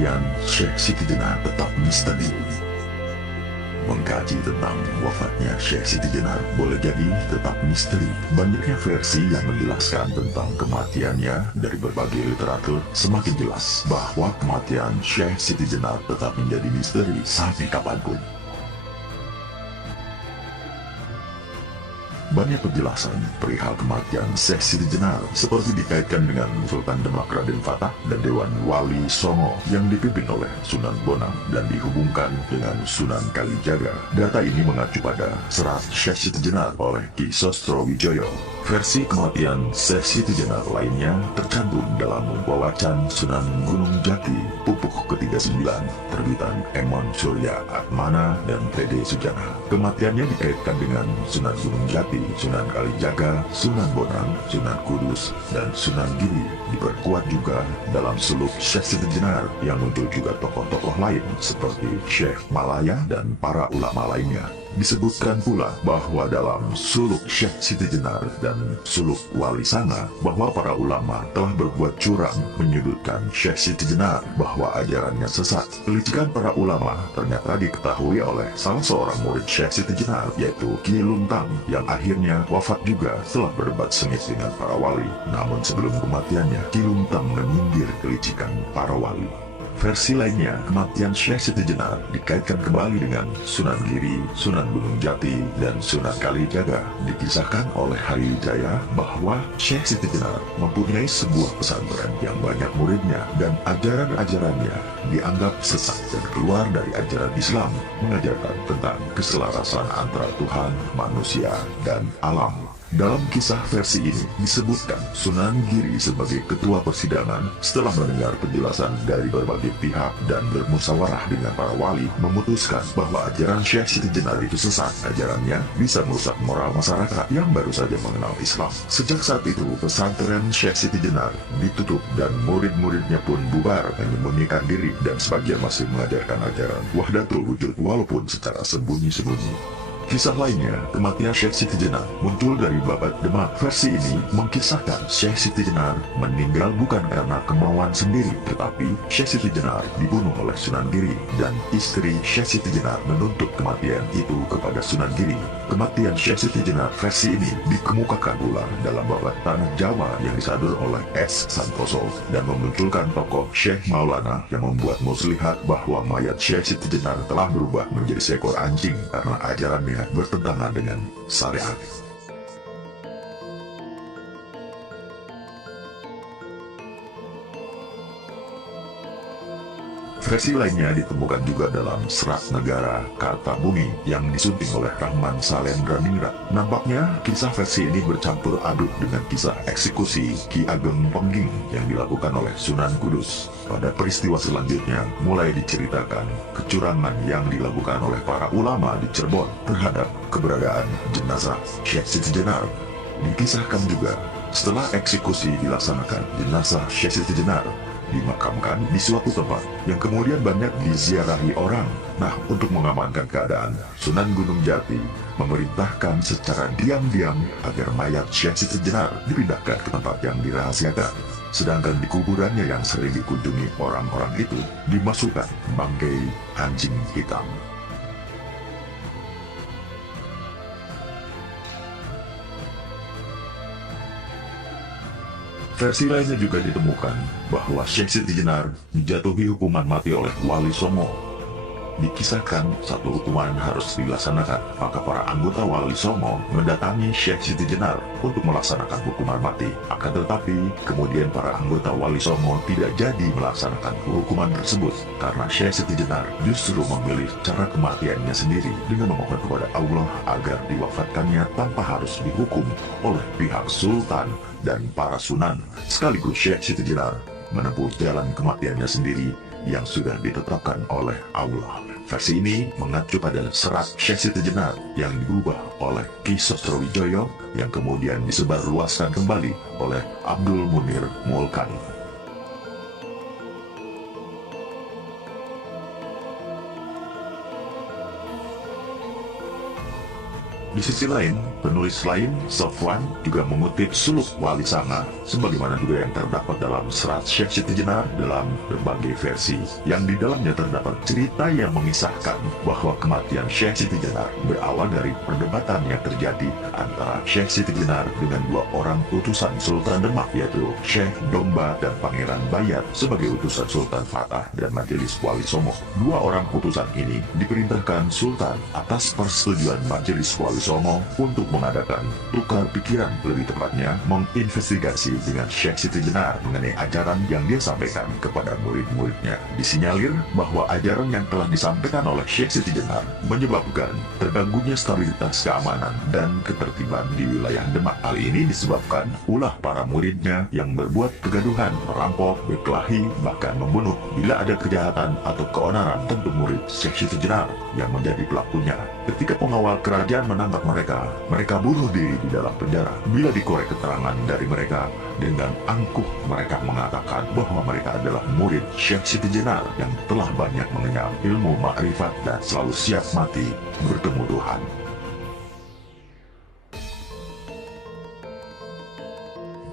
kematian Syekh Siti Jenar tetap misteri. Mengkaji tentang wafatnya Syekh Siti Jenar boleh jadi tetap misteri. Banyaknya versi yang menjelaskan tentang kematiannya dari berbagai literatur semakin jelas bahwa kematian Syekh Siti Jenar tetap menjadi misteri sampai kapanpun. Banyak penjelasan perihal kematian Syekh Siti Jenar seperti dikaitkan dengan Sultan Demak Raden Fatah dan Dewan Wali Songo yang dipimpin oleh Sunan Bonang dan dihubungkan dengan Sunan Kalijaga. Data ini mengacu pada serat Syekh Siti Jenar oleh Ki Sostrowijoyo. Versi kematian Syekh Siti Jenar lainnya tercantum dalam Wawacan Sunan Gunung Jati Pupuh ke-39 terbitan Emon Surya Atmana dan T.D. Sujana. Kematiannya dikaitkan dengan Sunan Gunung Jati, Sunan Kalijaga, Sunan Bonang, Sunan Kudus, dan Sunan Giri. Diperkuat juga dalam suluk Syekh Siti Jenar yang muncul juga tokoh-tokoh lain seperti Syekh Malaya dan para ulama lainnya. Disebutkan pula bahwa dalam suluk Syekh Siti Jenar dan suluk Wali Sanga bahwa para ulama telah berbuat curang menyudutkan Syekh Siti Jenar bahwa ajarannya sesat. Kelicikan para ulama ternyata diketahui oleh salah seorang murid Syekh Siti Jenar yaitu Ki Luntang yang akhirnya wafat juga setelah berdebat sengit dengan para wali. Namun sebelum kematiannya Ki Luntang menyindir kelicikan para wali. Versi lainnya, kematian Syekh Siti Jenar dikaitkan kembali dengan Sunan Giri, Sunan Gunung Jati, dan Sunan Kalijaga. Dikisahkan oleh Hari Wijaya bahwa Syekh Siti Jenar mempunyai sebuah pesantren yang banyak muridnya dan ajaran-ajarannya dianggap sesat dan keluar dari ajaran Islam, mengajarkan tentang keselarasan antara Tuhan, manusia, dan alam. Dalam kisah versi ini disebutkan Sunan Giri sebagai ketua persidangan setelah mendengar penjelasan dari berbagai pihak dan bermusyawarah dengan para wali memutuskan bahwa ajaran Syekh Siti Jenar itu sesat. Ajarannya bisa merusak moral masyarakat yang baru saja mengenal Islam. Sejak saat itu pesantren Syekh Siti Jenar ditutup dan murid-muridnya pun bubar menyembunyikan diri dan sebagian masih mengajarkan ajaran Wahdatul Wujud walaupun secara sembunyi-sembunyi. Kisah lainnya, kematian Syekh Siti Jenar muncul dari Babat Demak. Versi ini mengkisahkan Syekh Siti Jenar meninggal bukan karena kemauan sendiri, tetapi Syekh Siti Jenar dibunuh oleh Sunan Giri dan istri Syekh Siti Jenar menuntut kematian itu kepada Sunan Giri. Kematian Syekh Siti Jenar versi ini dikemukakan pula dalam Babat Tanah Jawa yang disadur oleh S. Santoso dan memunculkan tokoh Syekh Maulana yang membuat muslihat bahwa mayat Syekh Siti Jenar telah berubah menjadi seekor anjing karena ajarannya bertentangan dengan syariat. Versi lainnya ditemukan juga dalam Serat Negara Kartabumi yang disunting oleh Rahman Salendra Ningrat. Nampaknya kisah versi ini bercampur aduk dengan kisah eksekusi Ki Ageng Pengging yang dilakukan oleh Sunan Kudus. Pada peristiwa selanjutnya mulai diceritakan kecurangan yang dilakukan oleh para ulama di Cirebon terhadap keberadaan jenazah Syekh Siti Jenar. Dikisahkan juga setelah eksekusi dilaksanakan, jenazah Syekh Siti Jenar dimakamkan di suatu tempat yang kemudian banyak diziarahi orang. Nah, untuk mengamankan keadaan, Sunan Gunung Jati memerintahkan secara diam-diam agar mayat Syekh Siti Jenar dipindahkan ke tempat yang dirahasiakan. Sedangkan di kuburannya yang sering dikunjungi orang-orang itu dimasukkan bangkai anjing hitam. Versi lainnya juga ditemukan bahwa Syekh Siti Jenar dijatuhi hukuman mati oleh Wali Songo. Dikisahkan satu hukuman harus dilaksanakan, maka para anggota Wali Songo mendatangi Syekh Siti Jenar untuk melaksanakan hukuman mati. Akan tetapi, kemudian para anggota Wali Songo tidak jadi melaksanakan hukuman tersebut karena Syekh Siti Jenar justru memilih cara kematiannya sendiri dengan memohon kepada Allah agar diwafatkannya tanpa harus dihukum oleh pihak Sultan dan para Sunan. Sekaligus Syekh Siti Jenar menempuh jalan kematiannya sendiri yang sudah ditetapkan oleh Allah. Versi ini mengacu pada serat Syekh Siti Jenar yang diubah oleh Ki Sostrowijoyo yang kemudian disebarluaskan kembali oleh Abdul Munir Mulkani. Di sisi lain, penulis lain, Sofwan, juga mengutip suluk Wali Sanga, sebagaimana juga yang terdapat dalam serat Syekh Siti Jenar dalam berbagai versi, yang di dalamnya terdapat cerita yang mengisahkan bahwa kematian Syekh Siti Jenar berawal dari perdebatan yang terjadi antara Syekh Siti Jenar dengan dua orang utusan Sultan Demak, yaitu Syekh Domba dan Pangeran Bayat sebagai utusan Sultan Fatah dan Majelis Wali Songo. Dua orang utusan ini diperintahkan Sultan atas persetujuan Majelis Wali Songo untuk mengadakan tukar pikiran, lebih tepatnya menginvestigasi dengan Syekh Siti Jenar mengenai ajaran yang dia sampaikan kepada murid-muridnya. Disinyalir bahwa ajaran yang telah disampaikan oleh Syekh Siti Jenar menyebabkan terganggunya stabilitas keamanan dan ketertiban di wilayah Demak. Hal ini disebabkan ulah para muridnya yang berbuat kegaduhan, merampok, berkelahi, bahkan membunuh. Bila ada kejahatan atau keonaran, tentu murid Syekh Siti Jenar yang menjadi pelakunya. Ketika pengawal kerajaan menangkap mereka bunuh diri di dalam penjara. Bila dikorek keterangan dari mereka, dengan angkuh mereka mengatakan bahwa mereka adalah murid Syekh Siti Jenar yang telah banyak mengenyam ilmu makrifat dan selalu siap mati bertemu Tuhan.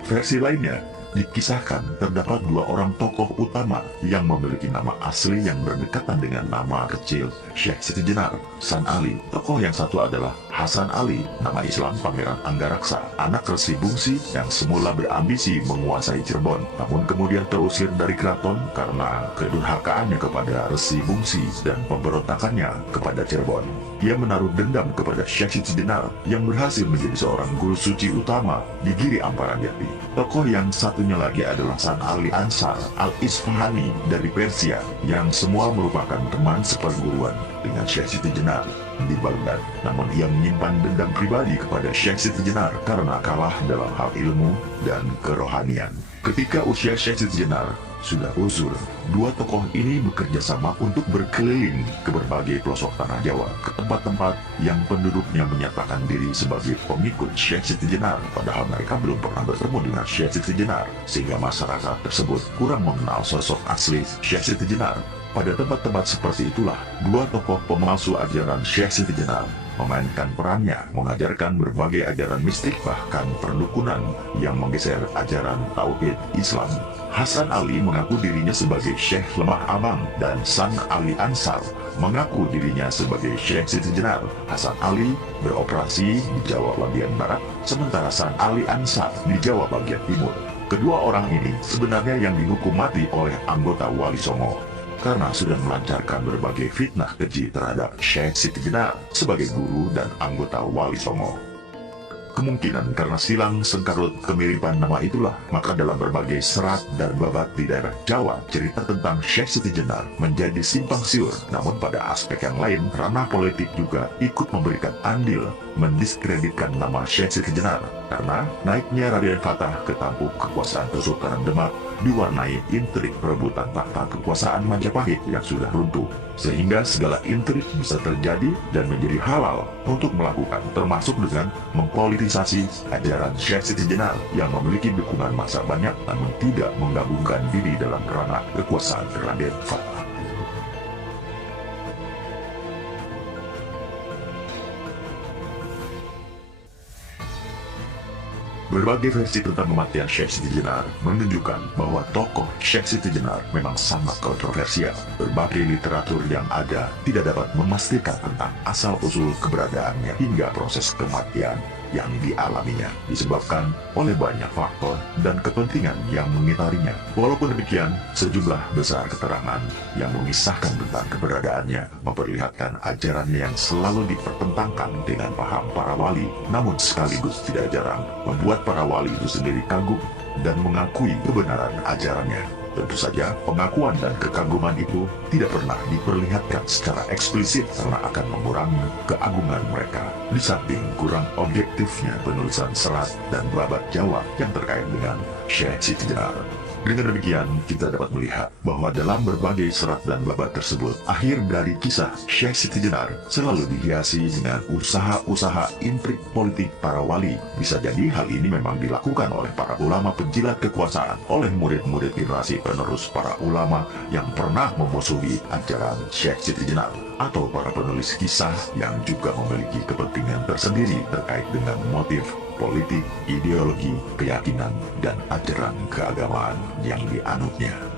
Versi lainnya, dikisahkan terdapat dua orang tokoh utama yang memiliki nama asli yang berdekatan dengan nama kecil Syekh Siti Jenar, San Ali. Tokoh yang satu adalah Hasan Ali, nama Islam Pangeran Anggaraksa, anak Resi Bungsi yang semula berambisi menguasai Cirebon, namun kemudian terusir dari keraton karena kedurhakaannya kepada Resi Bungsi dan pemberontakannya kepada Cirebon. Ia menaruh dendam kepada Syekh Siti Jenar yang berhasil menjadi seorang guru suci utama di Giri Amparan Jati. Tokoh yang satunya lagi adalah San Ali Ansar Al-Isfahani dari Persia, yang semua merupakan teman seperguruan dengan Syekh Siti Jenar di Baghdad. Namun ia menyimpan dendam pribadi kepada Syekh Siti Jenar karena kalah dalam hal ilmu dan kerohanian. Ketika usia Syekh Siti Jenar sudah uzur, dua tokoh ini bekerja sama untuk berkeliling ke berbagai pelosok tanah Jawa, ke tempat-tempat yang penduduknya menyatakan diri sebagai pengikut Syekh Siti Jenar, padahal mereka belum pernah bertemu dengan Syekh Siti Jenar, sehingga masyarakat tersebut kurang mengenal sosok asli Syekh Siti Jenar. Pada tempat-tempat seperti itulah, dua tokoh pemalsu ajaran Syekh Siti Jenar memainkan perannya, mengajarkan berbagai ajaran mistik, bahkan perdukunan yang menggeser ajaran Tauhid Islam. Hasan Ali mengaku dirinya sebagai Syekh Lemah Abang, dan San Ali Ansar mengaku dirinya sebagai Syekh Siti Jenar. Hasan Ali beroperasi di Jawa bagian barat, sementara San Ali Ansar di Jawa bagian timur. Kedua orang ini sebenarnya yang dihukum mati oleh anggota Wali Songo karena sudah melancarkan berbagai fitnah keji terhadap Syekh Siti Jenar sebagai guru dan anggota Wali Songo. Kemungkinan karena silang sengkarut kemiripan nama itulah, maka dalam berbagai serat dan babat di daerah Jawa, cerita tentang Syekh Siti Jenar menjadi simpang siur. Namun pada aspek yang lain, ranah politik juga ikut memberikan andil mendiskreditkan nama Syekh Siti Jenar, karena naiknya Raden Fatah ke tampuk kekuasaan Kesultanan Demak diwarnai intrik perebutan takhta kekuasaan Majapahit yang sudah runtuh, sehingga segala intrik bisa terjadi dan menjadi halal untuk melakukan, termasuk dengan mempolitisasi ajaran Syekh Siti Jenar yang memiliki dukungan massa banyak namun tidak menggabungkan diri dalam ranah kekuasaan Raden Fatah. Berbagai versi tentang kematian Syekh Siti Jenar menunjukkan bahwa tokoh Syekh Siti Jenar memang sangat kontroversial. Berbagai literatur yang ada tidak dapat memastikan tentang asal-usul keberadaannya hingga proses kematian yang dialaminya, disebabkan oleh banyak faktor dan kepentingan yang mengitarinya. Walaupun demikian, sejumlah besar keterangan yang mengisahkan tentang keberadaannya memperlihatkan ajarannya yang selalu dipertentangkan dengan paham para wali, namun sekaligus tidak jarang membuat para wali itu sendiri kagum dan mengakui kebenaran ajarannya. Tentu saja, pengakuan dan kekaguman itu tidak pernah diperlihatkan secara eksplisit karena akan mengurangi keagungan mereka. Di samping kurang objektifnya penulisan serat dan babat Jawa yang terkait dengan Syekh Siti Jenar. Dengan demikian, kita dapat melihat bahwa dalam berbagai serat dan babat tersebut, akhir dari kisah Syekh Siti Jenar selalu dihiasi dengan usaha-usaha intrik politik para wali. Bisa jadi hal ini memang dilakukan oleh para ulama penjilat kekuasaan, oleh murid-murid generasi penerus para ulama yang pernah memusuhi ajaran Syekh Siti Jenar, atau para penulis kisah yang juga memiliki kepentingan tersendiri terkait dengan motif politik, ideologi, keyakinan, dan ajaran keagamaan yang dianutnya.